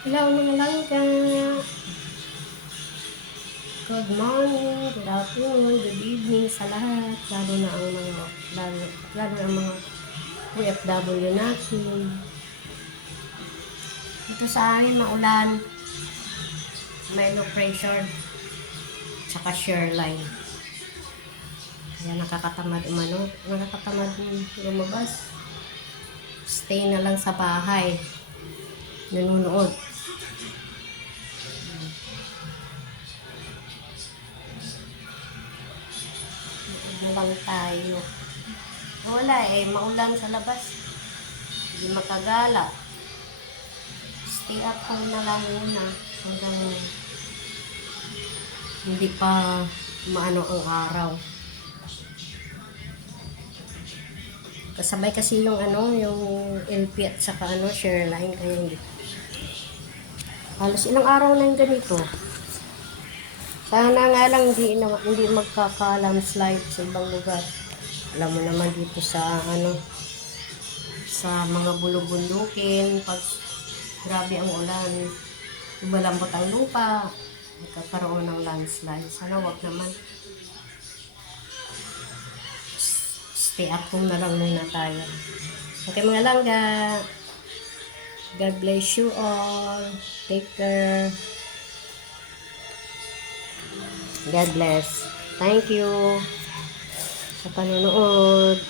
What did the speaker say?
Hello mga langga. Good morning, good afternoon, good evening sa lahat. Lalo na ang mga OFW natin. Dito sa amin maulan, may low pressure, tsaka shear line. Kaya nakakatamad lumabas. Stay na lang sa bahay. Nanonood. Na lang tayo. Wala maulan sa labas. Hindi makagala. Stay at home na lang muna hanggang hindi pa maano ang araw. Kasabay kasi yung LP at saka share line kaya hindi. Halos ilang araw na yung ganito. Sana nga lang hindi magkaka-landslide sa ibang lugar. Alam mo naman dito sa sa mga bulubundukin, pag grabe ang ulan, lumalambot ang lupa, magkakaroon ng landslide. Sana wag naman. Stay at home na lang muna tayo. Okay mga langga, God bless you all. Take care. God bless. Thank you sa panonood.